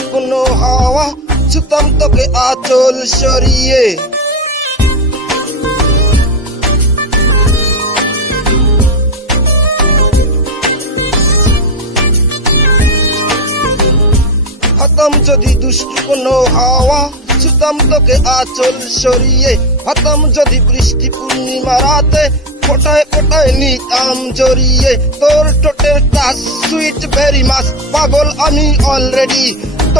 দুষ্টু কোনো হাওয়া ছুতাম তোকে আঁচল সরিয়ে। হতাম যদি দুষ্টু কোনো হাওয়া ছুতাম তোকে আঁচল সরিয়ে। হতাম যদি বৃষ্টি পূর্ণিমা রাতে ফোটায় ফোটায় নিতাম জড়িয়ে। তোর ঠোঁটের টাচ সুইট ভেরি মাছ, পাগল আমি অলরেডি।